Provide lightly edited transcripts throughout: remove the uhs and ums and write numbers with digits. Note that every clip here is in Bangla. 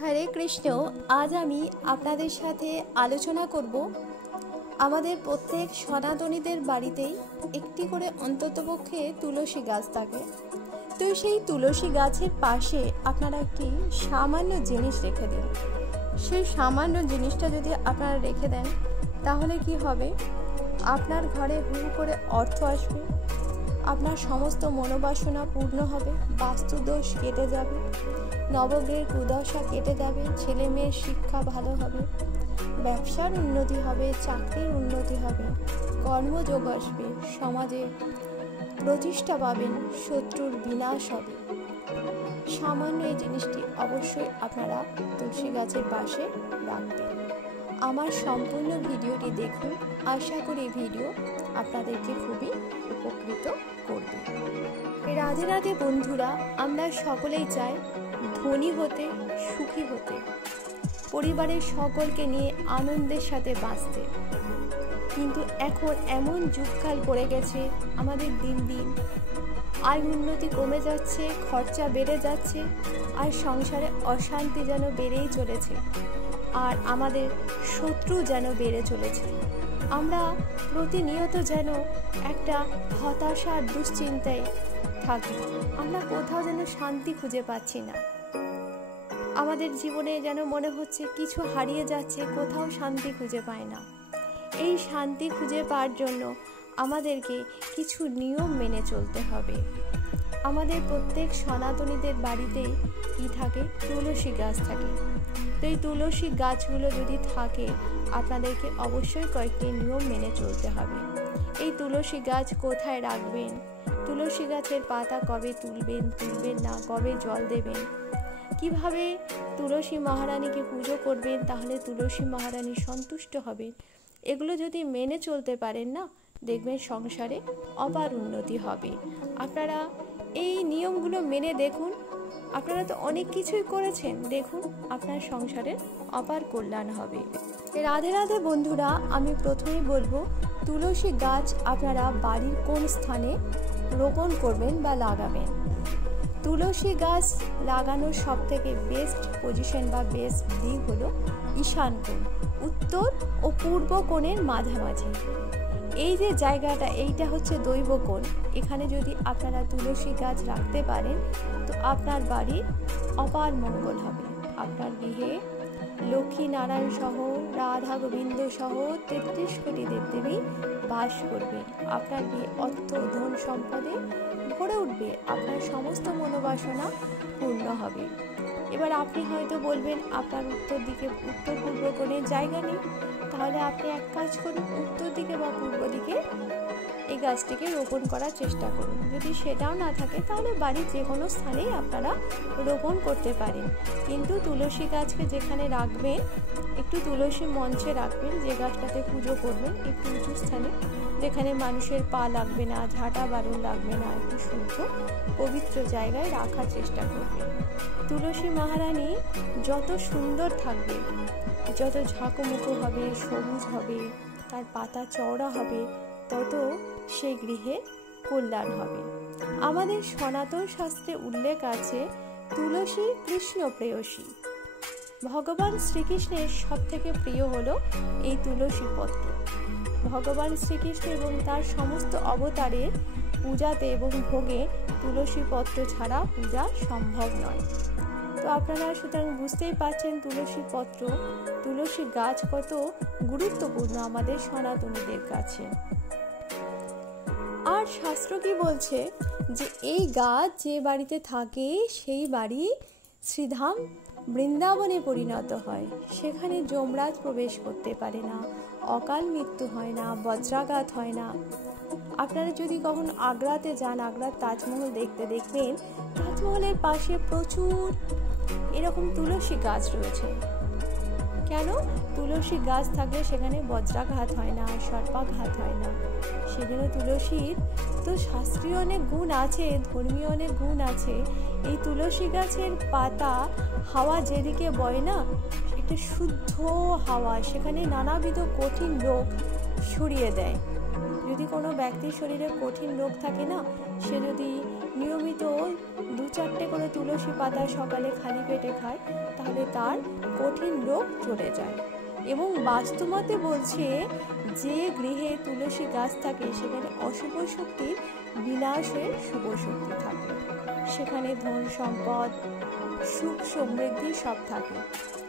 হরে কৃষ্ণ। আজ আমি আপনাদের সাথে আলোচনা করব আমাদের প্রত্যেক সনাতনীদের বাড়িতেই একটি করে অন্ততপক্ষে তুলসী গাছ থাকে। তো সেই তুলসী গাছের পাশে আপনারা একটি সামান্য জিনিস রেখে দিন। সেই সামান্য জিনিসটা যদি আপনারা রেখে দেন তাহলে কি হবে, আপনার ঘরে হু করে অর্থ আসবে, আপনার সমস্ত মনোবাসনা পূর্ণ হবে, বাস্তুদোষ কেটে যাবে, নবগ্রহের কুদশা কেটে যাবে, ছেলে মেয়ের শিক্ষা ভালো হবে, ব্যবসার উন্নতি হবে, চাকরির উন্নতি হবে, কর্মযোগ আসবে, সমাজে প্রতিষ্ঠা পাবেন, শত্রুর বিনাশ হবে। সামান্য এই জিনিসটি অবশ্যই আপনারা তুলসী গাছের পাশে রাখবেন। আমার সম্পূর্ণ ভিডিওটি দেখুন, আশা করি ভিডিও আপনাদেরকে খুবই উপকৃত করবে। রাধে রাধে বন্ধুরা, আমরা সকলেই চাই ধনী হতে, সুখী হতে, পরিবারের সকলকে নিয়ে আনন্দের সাথে বাঁচতে। কিন্তু এখন এমন যুগকাল পড়ে গেছে, আমাদের দিন দিন আয় উন্নতি কমে যাচ্ছে, খরচা বেড়ে যাচ্ছে, আর সংসারে অশান্তি যেন বেড়েই চলেছে, আর আমাদের শত্রু যেন বেড়ে চলেছে। আমরা প্রতিনিয়ত যেন একটা হতাশার দুশ্চিন্তায় থাকি, আমরা কোথাও যেন শান্তি খুঁজে পাচ্ছি না। আমাদের জীবনে যেন মনে হচ্ছে কিছু হারিয়ে যাচ্ছে, কোথাও শান্তি খুঁজে পায় না। এই শান্তি খুঁজে পাওয়ার জন্য আমাদেরকে কিছু নিয়ম মেনে চলতে হবে। আমাদের প্রত্যেক সনাতনীদের বাড়িতেই কি থাকে, তুলসী গাছ থাকে। তো এই তুলসী গাছগুলো যদি থাকে, আপনাদেরকে অবশ্যই কয়েকটি নিয়ম মেনে চলতে হবে। এই তুলসী গাছ কোথায় রাখবেন, তুলসী গাছের পাতা কবে তুলবেন না, কবে জল দেবেন, কিভাবে তুলসী মহারানীকে পুজো করবেন তাহলে তুলসী মহারানী সন্তুষ্ট হবেন, এগুলো যদি মেনে চলতে পারেন না, দেখবেন সংসারে অপার উন্নতি হবে। আপনারা এই নিয়মগুলো মেনে দেখুন, আপনারা তো অনেক কিছুই করেছেন, দেখুন আপনার সংসারের অপার কল্যাণ হবে। রাধে রাধে বন্ধুরা, আমি প্রথমেই বলবো তুলসী গাছ আপনারা বাড়ির কোন স্থানে রোপণ করবেন বা লাগাবেন। তুলসী গাছ লাগানোর সব থেকে বেস্ট পজিশন বা বেস্ট দিক হলো ঈশান কোণ, উত্তর ও পূর্ব কোণের মাঝামাঝি। এই যে জায়গাটা, এইটা হচ্ছে দৈব কোণ। এখানে যদি আপনারা তুলসী গাছ রাখতে পারেন তো আপনার বাড়ির অপার মঙ্গল হবে। আপনার গৃহে লক্ষ্মী নারায়ণ সহ, রাধা গোবিন্দ সহ 33 কোটি দেবদেবী বাস করবে। আপনার গৃহে অর্থ ধন সম্পদে ভরে উঠবে, আপনার সমস্ত মনোবাসনা পূর্ণ হবে। এবার আপনি হয়তো বলবেন আপনার উত্তর পূর্ব কোণের জায়গা নেই, তাহলে আপনি এক কাজ করুন, উত্তর দিকে বা পূর্ব দিকে এই গাছটিকে রোপণ করার চেষ্টা করুন। যদি সেটাও না থাকে তাহলে বাড়ির যে কোনো স্থানেই আপনারা রোপণ করতে পারেন। কিন্তু তুলসী গাছকে যেখানে রাখবেন, একটু তুলসী মঞ্চে রাখবেন, যে গাছটাতে পুজো করবেন একটু উঁচু স্থানে, যেখানে মানুষের পা লাগবে না, ঝাঁটা বারুণ লাগবে না, একটু শুদ্ধ পবিত্র জায়গায় রাখার চেষ্টা করবেন। তুলসী মহারানী যত সুন্দর থাকবে, যত ঝাঁকুমুকু হবে, সবুজ হবে, তার পাতা চওড়া হবে, তত সেই গৃহে কল্যাণ হবে। আমাদের সনাতন শাস্ত্রে উল্লেখ আছে তুলসী কৃষ্ণ প্রেয়সী। ভগবান শ্রীকৃষ্ণের সব থেকে প্রিয় হলো এই তুলসী পত্র। ভগবান শ্রীকৃষ্ণ এবং তার সমস্ত অবতারের পূজাতে এবং ভোগে তুলসী পত্র ছাড়া পূজা সম্ভব নয়। তো আপনারা সুতরাং বুঝতেই পারছেন তুলসী পত্র, তুলসী গাছ কত গুরুত্বপূর্ণ আমাদের সনাতনীদের কাছে। আর শাস্ত্র কি বলছে যে এই গাছ যে বাড়িতে থাকে সেই বাড়ি শ্রীধাম বৃন্দাবনে পরিণত হয়। সেখানে যমরাজ প্রবেশ করতে পারে না, অকাল মৃত্যু হয় না, বজ্রাঘাত হয় না। আপনারা যদি কখন আগ্রাতে যান, আগ্রার তাজমহল দেখতে দেখবেন তাজমহলের পাশে প্রচুর এরকম তুলসী গাছ রয়েছে। কেন? তুলসী গাছ থাকলে সেখানে বজ্রাঘাত হয় না, সর্পাঘাত হয় না। সেজন্য তুলসীর তো শাস্ত্রীয় অনেক গুণ আছে, ধর্মীয় অনেক গুণ আছে। এই তুলসী গাছের পাতা হাওয়া যেদিকে বয় না, একটা শুদ্ধ হাওয়া সেখানে নানাবিধ কঠিন রোগ সরিয়ে দেয়। যদি কোনো ব্যক্তির শরীরে কঠিন রোগ থাকে না, সে যদি নিয়মিত 2-4টে করে তুলসী পাতা সকালে খালি পেটে খায়, তাহলে তার কঠিন রোগ চলে যায়। এবং বাস্তুমতে বলছে যে গৃহে তুলসী গাছ থাকে সেখানে অশুভ শক্তির বিনাশের শুভ শক্তি থাকে, সেখানে ধন সম্পদ সুখ সমৃদ্ধি সব থাকে।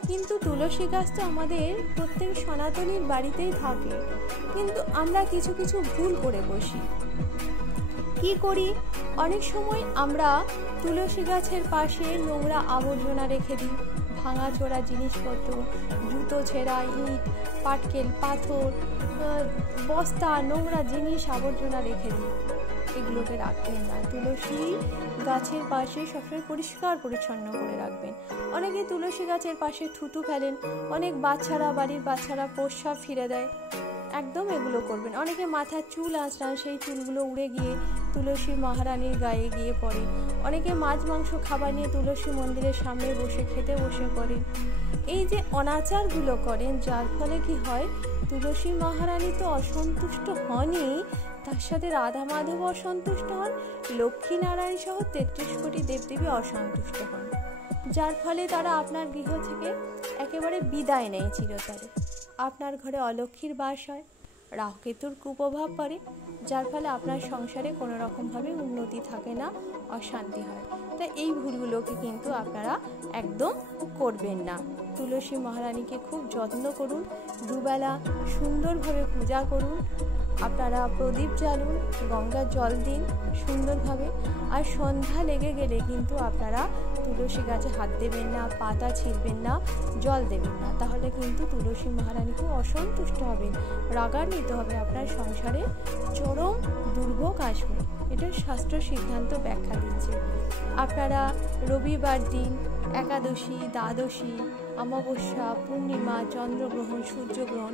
কিন্তু তুলসী গাছ তো আমাদের প্রত্যেক সনাতনীর বাড়িতেই থাকে, কিন্তু আমরা কিছু কিছু ভুল করে বসি। কি করি, অনেক সময় আমরা তুলসী গাছের পাশে নোংরা আবর্জনা রেখে দিই, ভাঙাচোরা জিনিসপত্র, জুতো ছেঁড়া, ইট, পাটকেল, পাথর, বস্তা, নোংরা জিনিস আবর্জনা রেখে দিই। এগুলোকে রাখবেন না। তুলসী গাছের পাশে সবসময় পরিষ্কার পরিচ্ছন্ন করে রাখবেন। অনেকে তুলসী গাছের পাশে থুতু ফেলেন, অনেক বাড়ির বাচ্চারা প্রস্রাব ফিরে দেয়, একদম এগুলো করবেন। অনেকে মাথার চুল আঁচড়ান, সেই চুলগুলো উড়ে গিয়ে তুলসী মহারানীর গায়ে গিয়ে পড়ে। অনেকে মাছ মাংস খাবার নিয়ে তুলসী মন্দিরের সামনে বসে খেতে বসে পড়েন। এই যে অনাচারগুলো করেন, যার ফলে কি হয়, তুলসী মহারানী তো অসন্তুষ্ট হনই, তার সাথে রাধা মাধব অসন্তুষ্ট হন, লক্ষ্মী নারায়ণ সহ 33 কোটি দেবদেবী অসন্তুষ্ট হন, যার ফলে তারা আপনার গৃহ থেকে একেবারে বিদায় নেয় চিরতরে। আপনার ঘরে অলক্ষ্মীর বাস হয়, রাহুকেতুর কুপ্রভাব পড়ে, যার ফলে আপনার সংসারে কোনো রকমভাবে উন্নতি থাকে না, অশান্তি হয়। তাই এই ভুলগুলোকে কিন্তু আপনারা একদম করবেন না। তুলসী মহারানীকে খুব যত্ন করুন, দুবেলা সুন্দরভাবে পূজা করুন, আপনারা প্রদীপ জ্বালুন, গঙ্গার জল দিন সুন্দরভাবে। আর সন্ধ্যা লেগে গেলে কিন্তু আপনারা তুলসী গাছে হাত দেবেন না, পাতা ছিঁড়বেন না, জল দেবেন না, তাহলে কিন্তু তুলসী মহারানীকে অসন্তুষ্ট হবেন, রাগান্বিত হবে, আপনার সংসারে চরম দুর্ভোগ আসবে। এটা শাস্ত্র সিদ্ধান্ত ব্যাখ্যা দিচ্ছে। আপনারা রবিবার দিন, একাদশী, দ্বাদশী, অমাবস্যা, পূর্ণিমা, চন্দ্রগ্রহণ, সূর্যগ্রহণ,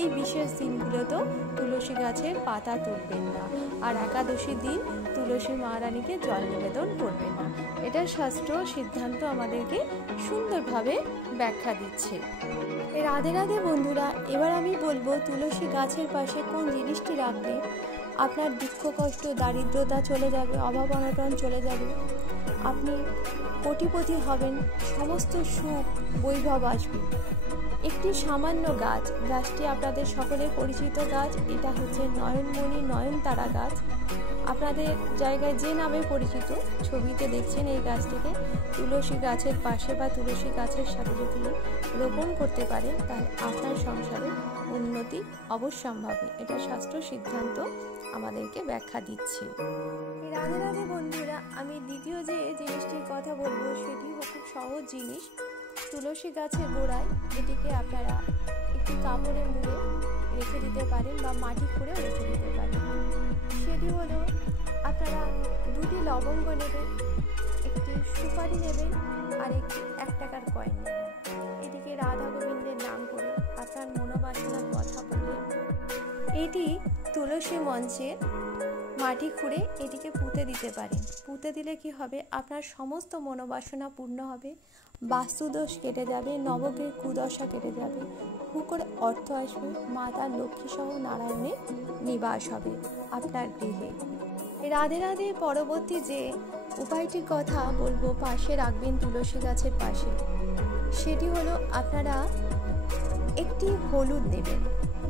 এই বিশেষ দিনগুলোতেও তুলসী গাছের পাতা তুলবেন না। আর একাদশীর দিন তুলসী মহারানীকে জল নিবেদন করবেন না। এটা শাস্ত্র সিদ্ধান্ত আমাদেরকে সুন্দরভাবে ব্যাখ্যা দিচ্ছে। রাধে রাধে বন্ধুরা, এবার আমি বলবো তুলসী গাছের পাশে কোন জিনিসটি রাখলে আপনার দুঃখ কষ্ট দারিদ্রতা চলে যাবে, অভাব অনটন চলে যাবে, আপনি কোটিপতি হবেন, সমস্ত সুখ বৈভব আসবে। একটি সামান্য গাছ, গাছটি আপনাদের সকলের পরিচিত গাছ, এটা হচ্ছে নয়নমণি নয়নতারা গাছ। আপনাদের জায়গায় যে নামে পরিচিত, ছবিতে দেখছেন এই গাছটিকে। তুলসী গাছের পাশে বা তুলসী গাছের সাথে যদি রোপণ করতে পারেন, তাহলে আপনার সংসারে উন্নতি অবশ্যম্ভাবী। এটা শাস্ত্র সিদ্ধান্ত আমাদেরকে ব্যাখ্যা দিচ্ছে। রাধে রাধে বন্ধুরা, আমি দ্বিতীয় যে জিনিসটির কথা বলবো সেটি খুব সহজ জিনিস। তুলসী গাছের গোড়ায় এটিকে আপনারা একটি কাপড়ে মুড়ে রেখে দিতে পারেন বা মাটি খুঁড়েও রেখে দিতে পারেন। সেটি হলো, আপনারা 2টি লবঙ্গ নেবেন, একটি সুপারি নেবেন আর একটি 1 টাকার কয়েন নেবেন। এটিকে রাধা গোবিন্দের নাম করে আপনার মনোবাসনার কথা বলে এটি তুলসী মঞ্চে মাটি খুঁড়ে এটিকে পুঁতে দিতে পারেন। পুঁতে দিলে কি হবে, আপনার সমস্ত মনোবাসনা পূর্ণ হবে, বাস্তুদোষ কেটে যাবে, নবগ্রহের কুদশা কেটে যাবে, হু করে অর্থ আসবে, মাতা লক্ষ্মী সহ নারায়ণের নিবাস হবে আপনার গৃহে। রাধে রাধে, পরবর্তী যে উপায়টির কথা বলবো পাশে রাখবেন তুলসী গাছের পাশে, সেটি হলো আপনারা একটি হলুদ নেবেন।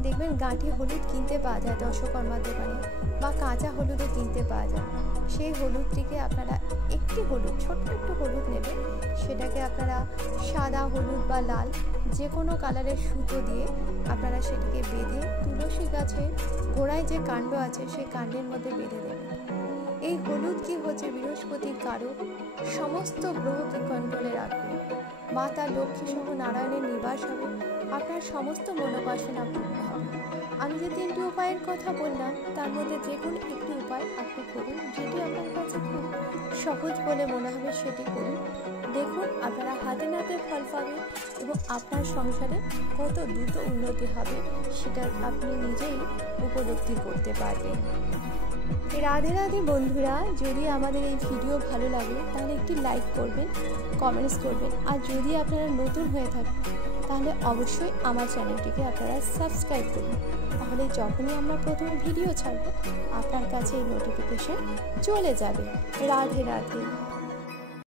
দেখবেন গাঁটি হলুদ কিনতে পাওয়া যায় দশকর্মার দোকানে, বা কাঁচা হলুদও কিনতে পাওয়া যায়। সেই হলুদটিকে আপনারা একটি হলুদ, ছোট্ট একটু হলুদ নেবেন, সেটাকে আপনারা সাদা, হলুদ বা লাল যে কোনো কালারের সুতো দিয়ে আপনারা সেটিকে বেঁধে তুলসী গাছের গোড়ায় যে কাণ্ড আছে সেই কাণ্ডের মধ্যে বেঁধে দেবেন। এই হলুদ কি হচ্ছে বৃহস্পতির কারক, সমস্ত গ্রহকে কন্ট্রোলে রাখবে, মাতা লক্ষ্মী সহ নারায়ণের নিবাস হবে, আপনার সমস্ত মনোবাসনা পূর্ণ হবে। আমি যে 3টি উপায়ের কথা বললাম তার মধ্যে যে কোনো একটি উপায় আপনি করুন, যেটি আপনার কাছে খুব সহজ বলে মনে হবে সেটি করুন। দেখুন আপনারা হাতে নাতে ফল পাবেন এবং আপনার সংসারে কত দ্রুত উন্নতি হবে সেটা আপনি নিজেই উপলব্ধি করতে পারবেন। রাধে রাধে বন্ধুরা, যদি আমাদের এই ভিডিও ভালো লাগে তাহলে একটি লাইক করবেন, কমেন্টস করবেন, আর যদি আপনারা নতুন হয়ে থাকেন তাহলে অবশ্যই আমার চ্যানেলটিকে আপনারা সাবস্ক্রাইব করুন। তাহলে যখনই আমরা প্রথম ভিডিও ছাড়ব আপনার কাছে এই নোটিফিকেশন চলে যাবে। রাধে রাধে।